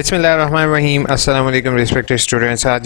बिस्मिल्लाहिर्रहमानिर्रहीम। अस्सलाम वालेकुम रिस्पेक्टेड स्टूडेंट्स। आज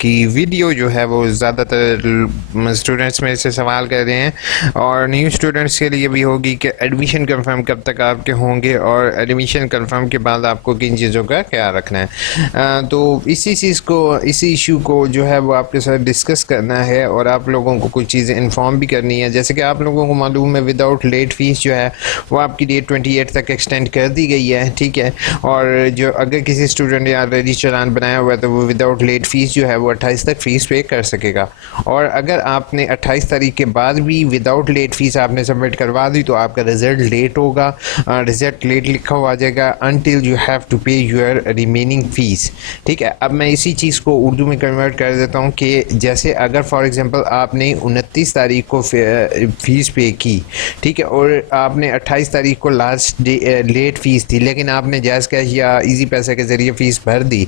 की वीडियो जो है वो ज़्यादातर स्टूडेंट्स में से सवाल कर रहे हैं और न्यू स्टूडेंट्स के लिए भी होगी कि एडमिशन कंफर्म कब तक आपके होंगे और एडमिशन कंफर्म के बाद आपको किन चीज़ों का ख्याल रखना है। तो इसी इशू को जो है वो आपके साथ डिस्कस करना है और आप लोगों को कुछ चीज़ें इन्फॉर्म भी करनी है। जैसे कि आप लोगों को मालूम है, विदाउट लेट फीस जो है वो आपकी डेट 28 तक एक्सटेंड कर दी गई है, ठीक है। और जो अगर किसी स्टूडेंट ने ऑलरेडी चालान बनाया हुआ है तो वो विदाउट लेट फीस जो है वो 28 तक फ़ीस पे कर सकेगा। और अगर आपने 28 तारीख के बाद भी विदाउट लेट फीस आपने सबमिट करवा दी तो आपका रिज़ल्ट लेट होगा, रिज़ल्ट लेट लिखा हुआ आ जाएगा अनटिल यू हैव टू पे योर रिमेनिंग फ़ीस, ठीक है। अब मैं इसी चीज़ को उर्दू में कन्वर्ट कर देता हूँ कि जैसे अगर फॉर एग्ज़ाम्पल आपने 29 तारीख को फ़ीस पे की, ठीक है, और आपने 28 तारीख को लास्ट लेट फ़ीस थी, लेकिन आपने जायज़ कैश या इजी पैसे के ज़रिए फ़ीस भर दी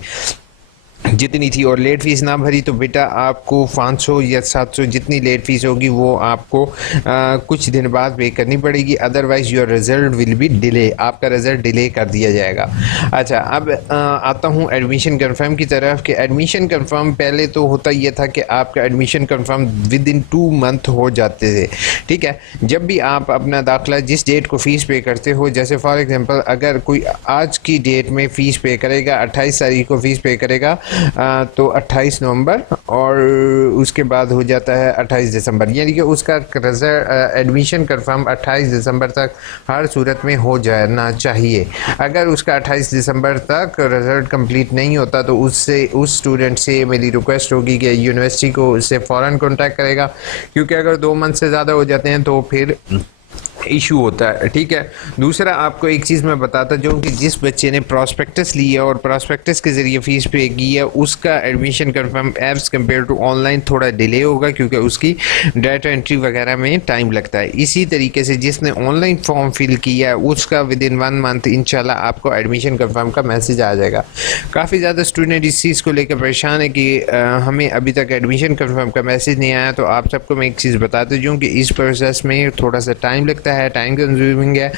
जितनी थी और लेट फ़ीस ना भरी तो बेटा आपको 500 या 700 जितनी लेट फ़ीस होगी वो आपको कुछ दिन बाद पे करनी पड़ेगी, otherwise your result will be delay, आपका रिज़ल्ट डिले कर दिया जाएगा। अच्छा, अब आता हूँ एडमिशन कंफर्म की तरफ कि एडमिशन कंफर्म पहले तो होता ये था कि आपका admission confirm with in 2 month हो जाते थे, ठीक है। जब भी आप अपना दाखिला जिस डेट को फ़ीस पे करते हो, जैसे फॉर एग्ज़ाम्पल अगर कोई आज की डेट में फ़ीस पे करेगा, 28 तारीख को फ़ीस पे करेगा तो 28 नवंबर और उसके बाद हो जाता है 28 दिसंबर, यानी कि उसका एडमिशन कंफर्म 28 दिसंबर तक हर सूरत में हो जाना चाहिए। अगर उसका 28 दिसंबर तक रिज़ल्ट कंप्लीट नहीं होता तो उस स्टूडेंट से मेरी रिक्वेस्ट होगी कि यूनिवर्सिटी को उससे फ़ौरन कॉन्टैक्ट करेगा, क्योंकि अगर 2 मंथ से ज़्यादा हो जाते हैं तो फिर इशू होता है, ठीक है। दूसरा आपको एक चीज़ मैं बताता जाऊँ कि जिस बच्चे ने प्रॉस्पेक्टस लिया और प्रॉस्पेक्टस के ज़रिए फ़ीस पे की है उसका admission confirm as compare to online थोड़ा डिले होगा, क्योंकि उसकी डाटा एंट्री वगैरह में टाइम लगता है। इसी तरीके से जिसने ऑनलाइन फॉर्म फिल किया है उसका विद इन 1 मंथ इंशाल्लाह आपको एडमिशन कंफर्म का मैसेज आ जाएगा। काफ़ी ज़्यादा स्टूडेंट इस चीज़ को लेकर परेशान है कि हमें अभी तक एडमिशन कंफर्म का मैसेज नहीं आया। तो आप सबको मैं एक चीज़ बताते जाऊँ कि इस प्रोसेस में थोड़ा सा टाइम लगता है, टाइम कंज्यूमिंग है,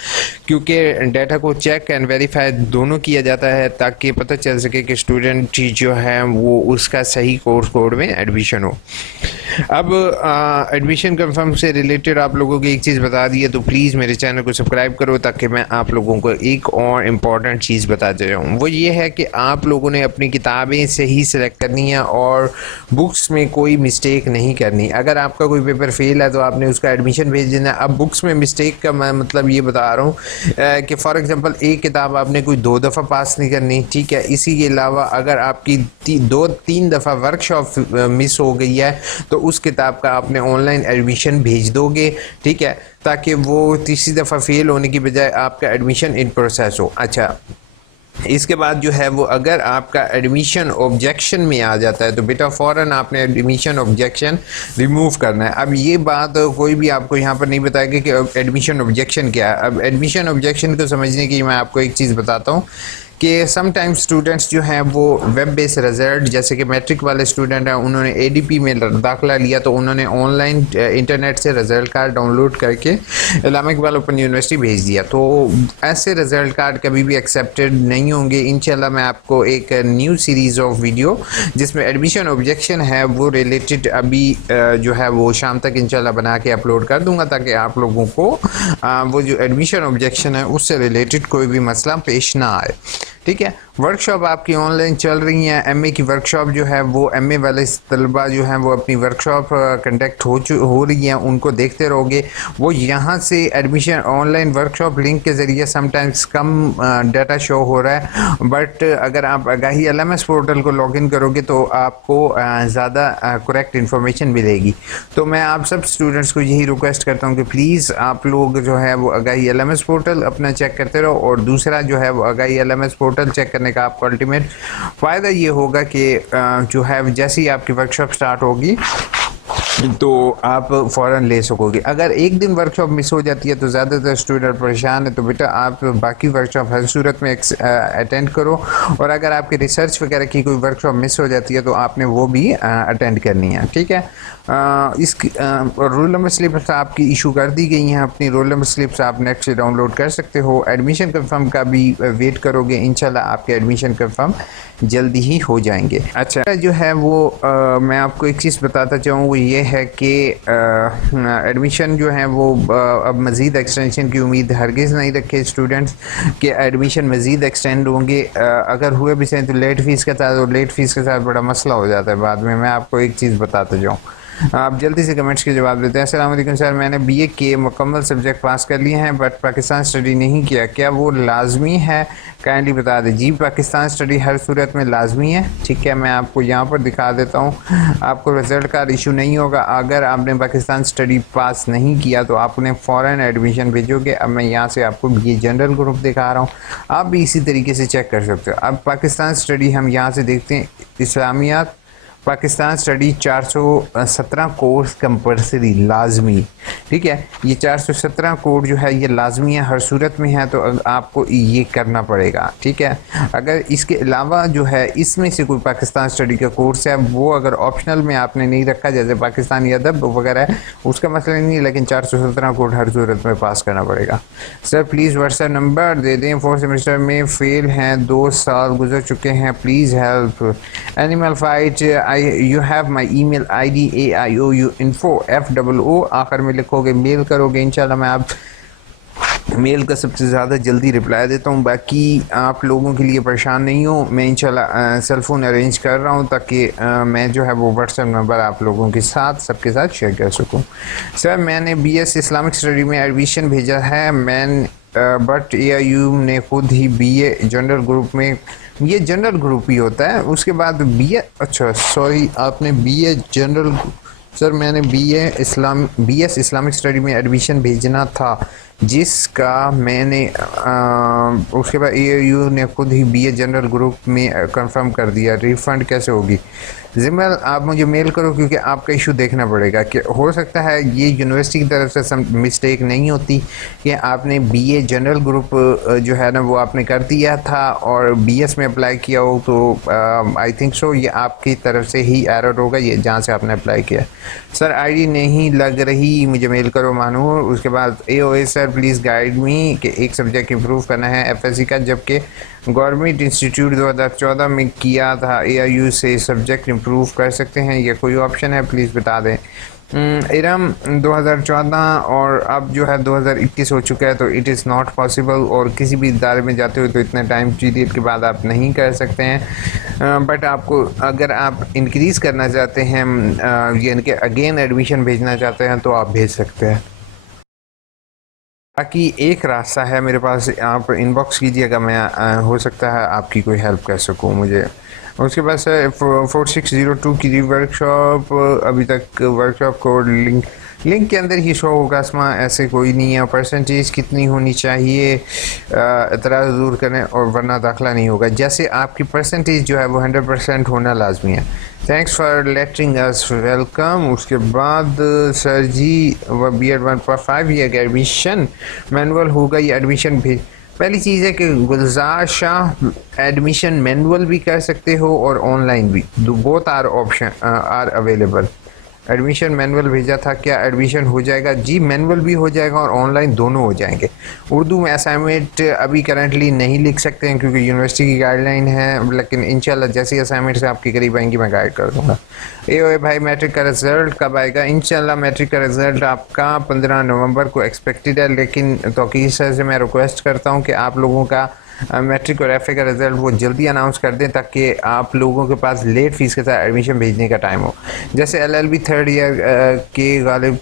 क्योंकि डाटा को चेक एंड वेरीफाई दोनों किया जाता है ताकि पता चल सके कि स्टूडेंट जो है वो उसका सही कोर्स कोड में एडमिशन हो। अब एडमिशन कंफर्म से रिलेटेड आप लोगों को एक चीज़ बता दी है, तो प्लीज़ मेरे चैनल को सब्सक्राइब करो ताकि मैं आप लोगों को एक और इम्पॉर्टेंट चीज़ बताते जाऊँ। वो ये है कि आप लोगों ने अपनी किताबें सही सेलेक्ट करनी है और बुक्स में कोई मिस्टेक नहीं करनी। अगर आपका कोई पेपर फेल है तो आपने उसका एडमिशन भेज देना। अब बुक्स में मिस्टेक का मैं मतलब ये बता रहा हूँ कि फॉर एग्ज़ाम्पल एक किताब आपने कोई 2 दफ़ा पास नहीं करनी, ठीक है। इसी के अलावा अगर आपकी 2-3 दफ़ा वर्कशॉप मिस हो गई है तो उस किताब का आपने ऑनलाइन एडमिशन भेज दोगे, ठीक है, ताकि वो तीसरी दफ़ा फेल होने की बजाय आपका एडमिशन इन प्रोसेस हो। अच्छा, इसके बाद जो है वो अगर आपका एडमिशन ऑब्जेक्शन में आ जाता है तो बेटा फ़ौरन आपने एडमिशन ऑब्जेक्शन रिमूव करना है। अब ये बात कोई भी आपको यहाँ पर नहीं बताएगा कि एडमिशन ऑब्जेक्शन क्या है। अब एडमिशन ऑब्जेक्शन को समझने की मैं आपको एक चीज़ बताता हूँ कि समटाइम्स स्टूडेंट्स जो हैं वो वेब बेस्ड रिज़ल्ट, जैसे कि मैट्रिक वाले स्टूडेंट हैं, उन्होंने एडीपी में दाखिला लिया तो उन्होंने ऑनलाइन इंटरनेट से रिज़ल्ट कार्ड डाउनलोड करके अल्लामा इकबाल ओपन यूनिवर्सिटी भेज दिया। तो ऐसे रिज़ल्ट कार्ड कभी भी एक्सेप्टेड नहीं होंगे। इंशाल्लाह मैं आपको एक न्यू सीरीज़ ऑफ वीडियो जिसमें एडमिशन ऑब्जेक्शन है वो रिलेटेड अभी जो है वो शाम तक इंशाल्लाह बना के अपलोड कर दूँगा, ताकि आप लोगों को वो जो एडमिशन ऑब्जेक्शन है उससे रिलेटेड कोई भी मसला पेश ना आए, ठीक है। वर्कशॉप आपकी ऑनलाइन चल रही हैं। एमए की वर्कशॉप जो है वो एमए वाले तलबा जो हैं वो अपनी वर्कशॉप कंडक्ट हो रही हैं, उनको देखते रहोगे। वो यहाँ से एडमिशन ऑनलाइन वर्कशॉप लिंक के ज़रिए समटाइम्स कम डाटा शो हो रहा है, बट अगर आप आगाही एलएमएस पोर्टल को लॉगिन करोगे तो आपको ज़्यादा करेक्ट इन्फॉर्मेशन मिलेगी। तो मैं आप सब स्टूडेंट्स को यही रिक्वेस्ट करता हूँ कि प्लीज़ आप लोग जो है वो आगाही एलएमएस पोर्टल अपना चेक करते रहो, और दूसरा जो है वो आगाही एलएमएस पोर्टल चेक करने का आपको अल्टीमेट फ़ायदा ये होगा कि जो है जैसे ही आपकी वर्कशॉप स्टार्ट होगी तो आप फ़ौरन ले सकोगे। अगर एक दिन वर्कशॉप मिस हो जाती है तो ज़्यादातर स्टूडेंट परेशान है, तो बेटा आप बाकी वर्कशॉप हर सूरत में अटेंड करो, और अगर आपकी रिसर्च वगैरह की कोई वर्कशॉप मिस हो जाती है तो आपने वो भी अटेंड करनी है, ठीक है। इस रोल नंबर स्लिप्स आपकी इशू कर दी गई हैं। अपनी रोल नंबर स्लिप्स आप नेट से डाउनलोड कर सकते हो। एडमिशन कंफर्म का भी वेट करोगे, इंशाल्लाह आपके एडमिशन कंफर्म जल्दी ही हो जाएंगे। अच्छा, जो है वो मैं आपको एक चीज़ बताता चाहूँ, वो ये है कि एडमिशन जो है वो अब मज़ीद एक्सटेंशन की उम्मीद हरगिज़ नहीं रखे स्टूडेंट्स कि एडमिशन मज़ीद एक्सटेंड होंगे। अगर हुए भी सही तो लेट फ़ीस के साथ, और लेट फ़ीस के साथ बड़ा मसला हो जाता है बाद में। मैं आपको एक चीज़ बताता जाऊँ, आप जल्दी से कमेंट्स के जवाब देते हैं। अस्सलाम वालेकुम सर, मैंने बीए के मुकम्मल सब्जेक्ट पास कर लिए हैं बट पाकिस्तान स्टडी नहीं किया, क्या वो लाजमी है? काइंडली बता दें। जी, पाकिस्तान स्टडी हर सूरत में लाजमी है। ठीक है, मैं आपको यहाँ पर दिखा देता हूँ। आपको रिज़ल्ट का इशू नहीं होगा। अगर आपने पाकिस्तान स्टडी पास नहीं किया तो आपने फ़ौरन एडमिशन भेजोगे। अब मैं यहाँ से आपको बीए जनरल ग्रुप दिखा रहा हूँ, आप भी इसी तरीके से चेक कर सकते हो। अब पाकिस्तान स्टडी हम यहाँ से देखते हैं, इस्लामियात पाकिस्तान स्टडी 417 कोर्स कंपलसरी लाजमी। ठीक है, ये 417 कोड जो है ये लाजमी है, हर सूरत में है, तो आपको ये करना पड़ेगा। ठीक है, अगर इसके अलावा जो है इसमें से कोई पाकिस्तान स्टडी का कोर्स है वो अगर ऑप्शनल में आपने नहीं रखा, जैसे पाकिस्तानी अदब वगैरह है, उसका मसला नहीं है, लेकिन 417 कोड हर सूरत में पास करना पड़ेगा। सर प्लीज़ व्हाट्सएप नंबर दे दें, 4th सेमेस्टर में फ़ेल हैं, 2 साल गुजर चुके हैं, please help. Animal fight, you have my email ID AIOUINFO आखिर में लिखोगे, मेल करोगे, इंशाल्लाह मैं आप मेल का सबसे ज़्यादा जल्दी रिप्लाई देता हूँ। बाकी आप लोगों के लिए परेशान नहीं हूँ, मैं इंशाल्लाह सेल फ़ोन अरेंज कर रहा हूँ ताकि मैं जो है वो व्हाट्सएप नंबर आप लोगों के साथ सबके साथ शेयर कर सकूँ। सर मैंने BS इस्लामिक स्टडी में एडमिशन भेजा है, बट AIU ने खुद ही BA जनरल ग्रुप में, ये जनरल ग्रुप ही होता है, उसके बाद BA, अच्छा सॉरी आपने BA जनरल, सर मैंने BS इस्लामिक स्टडी में एडमिशन भेजना था जिसका मैंने उसके बाद AIU ने खुद ही BA जनरल ग्रुप में कंफर्म कर दिया, रिफ़ंड कैसे होगी? जिम्मेल आप मुझे मेल करो क्योंकि आपका इशू देखना पड़ेगा कि हो सकता है ये यूनिवर्सिटी की तरफ से सम मिस्टेक नहीं होती कि आपने BA जनरल ग्रुप जो है ना वो आपने कर दिया था और BS में अप्लाई किया हो, तो आई थिंक सो ये आपकी तरफ से ही एरर होगा, ये जहाँ से आपने अप्लाई किया। सर ID नहीं लग रही, मुझे मेल करो मानूर। उसके बाद AOA sir please guide me कि एक सब्जेक्ट इम्प्रूव करना है FSC का, जबकि गवर्नमेंट इंस्टीट्यूट 2014 में किया था, AIU से सब्जेक्ट इम्प्रूव कर सकते हैं, ये कोई ऑप्शन है? प्लीज़ बता दें। इरम 2014 और अब जो है 2021 हो चुका है, तो इट इज़ नॉट पॉसिबल, और किसी भी इदारे में जाते हो तो इतने टाइम पीरियड के बाद आप नहीं कर सकते हैं। बट आपको अगर आप इंक्रीज़ करना चाहते हैं, यानी कि अगेन एडमिशन भेजना चाहते हैं, तो आप भेज सकते हैं। बाकी एक रास्ता है मेरे पास, आप इनबॉक्स कीजिएगा, मैं हो सकता है आपकी कोई हेल्प कर सकूँ मुझे। उसके बाद सर 4602 की वर्कशॉप, अभी तक वर्कशॉप कोड लिंक के अंदर ही शो होगा, इसमें ऐसे कोई नहीं है। परसेंटेज कितनी होनी चाहिए, एतराज़ दूर करें और वरना दाखिला नहीं होगा। जैसे आपकी परसेंटेज जो है वो 100% होना लाजमी है। Thanks for letting us welcome. उसके बाद सर जी वह BEd 1.5 ईयर एडमिशन मैनुअल होगा, ये एडमिशन भी पहली चीज़ है कि गुलजार शाह एडमिशन मैनुअल भी कर सकते हो और ऑनलाइन भी, both are option are available. Admission manual भेजा था, क्या एडमिशन हो जाएगा? जी मैनुअल भी हो जाएगा और ऑनलाइन दोनों हो जाएंगे। उर्दू में असाइनमेंट अभी करंटली नहीं लिख सकते हैं क्योंकि यूनिवर्सिटी की गाइडलाइन है, लेकिन इंशाल्लाह जैसे असाइनमेंट से आपके करीब आएंगी मैं गाइड कर दूँगा। AOA भाई मैट्रिक का रिज़ल्ट कब आएगा? इंशाल्लाह मैट्रिक का रिज़ल्ट आपका 15 नवंबर को एक्सपेक्टेड है, लेकिन तौकीर सर से मैं रिक्वेस्ट करता हूँ कि आप लोगों का मैट्रिक और FA का रिज़ल्ट वो जल्दी अनाउंस कर दें ताकि आप लोगों के पास लेट फ़ीस के साथ एडमिशन भेजने का टाइम हो। जैसे LLB 3rd ईयर के गालिब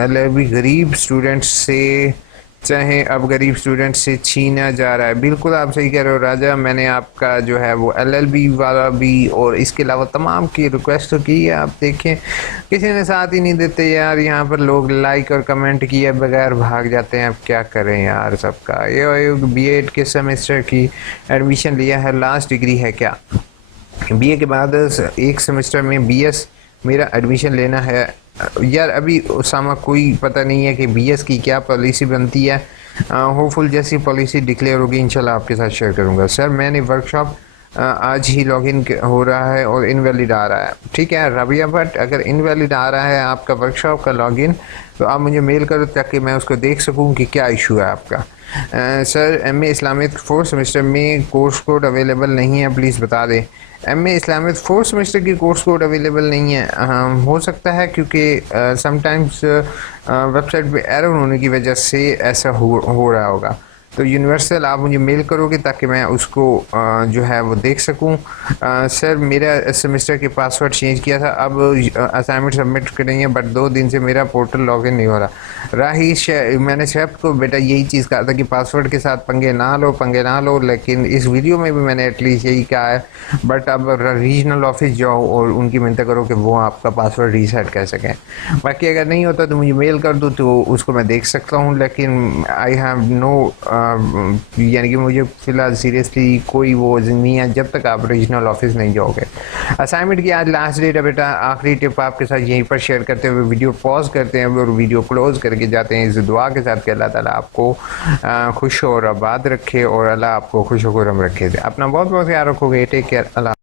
LLB गरीब स्टूडेंट्स से चाहे अब गरीब स्टूडेंट से छीना जा रहा है। बिल्कुल आप सही कह रहे हो राजा, मैंने आपका जो है वो LLB वाला भी और इसके अलावा तमाम की रिक्वेस्ट तो की है। आप देखें किसी ने साथ ही नहीं देते यार, यहाँ पर लोग लाइक और कमेंट किए बगैर भाग जाते हैं। अब क्या करें यार सबका। ये BEd के सेमेस्टर की एडमिशन लिया है, लास्ट डिग्री है क्या? BA के बाद एक सेमेस्टर में BS मेरा एडमिशन लेना है यार। अभी उसामा कोई पता नहीं है कि BS की क्या पॉलिसी बनती है। होपफुल जैसी पॉलिसी डिक्लेयर होगी इंशाल्लाह आपके साथ शेयर करूंगा। सर मैंने वर्कशॉप आज ही लॉगिन हो रहा है और इनवैलिड आ रहा है। ठीक है रबिया भट्ट, अगर इनवैलिड आ रहा है आपका वर्कशॉप का लॉगिन तो आप मुझे मेल करो ताकि मैं उसको देख सकूं कि क्या इशू है आपका। Sir MA Islamic 4th semester में कोर्स कोड अवेलेबल नहीं है, प्लीज़ बता दें। एमए इस्लामिक 4th सेमेस्टर की कोर्स कोड अवेलेबल नहीं है, हो सकता है क्योंकि समटाइम्स वेबसाइट पे एरर होने की वजह से ऐसा हो रहा होगा। तो यूनिवर्सल आप मुझे मेल करोगे ताकि मैं उसको जो है वो देख सकूं। सर मेरा सेमेस्टर के पासवर्ड चेंज किया था, अब असाइनमेंट सबमिट करेंगे बट 2 दिन से मेरा पोर्टल लॉगिन नहीं हो रहा। राही मैंने शैफ को बेटा यही चीज़ कहा था कि पासवर्ड के साथ पंगे ना लो, लेकिन इस वीडियो में भी मैंने एटलीस्ट यही कहा है। बट अब रीजनल ऑफिस जाओ और उनकी मिन्नत करो कि वो आपका पासवर्ड रीसेट कर सकें। बाकी अगर नहीं होता तो मुझे मेल कर दो तो उसको मैं देख सकता हूँ, लेकिन आई हैव नो यानी कि मुझे फ़िलहाल सीरियसली कोई वो नहीं है जब तक आप रीजनल ऑफिस नहीं जाओगे। असाइनमेंट की आज लास्ट डेट है बेटा। आखिरी टिप आपके साथ यहीं पर शेयर करते हुए वीडियो पॉज करते हैं और वीडियो क्लोज करके जाते हैं इस दुआ के साथ कि अल्लाह ताला आपको खुश और आबाद रखे और अल्लाह आपको खुश खुरम रखे। अपना बहुत बहुत ख्याल रखोगे। Take care. अल्लाह।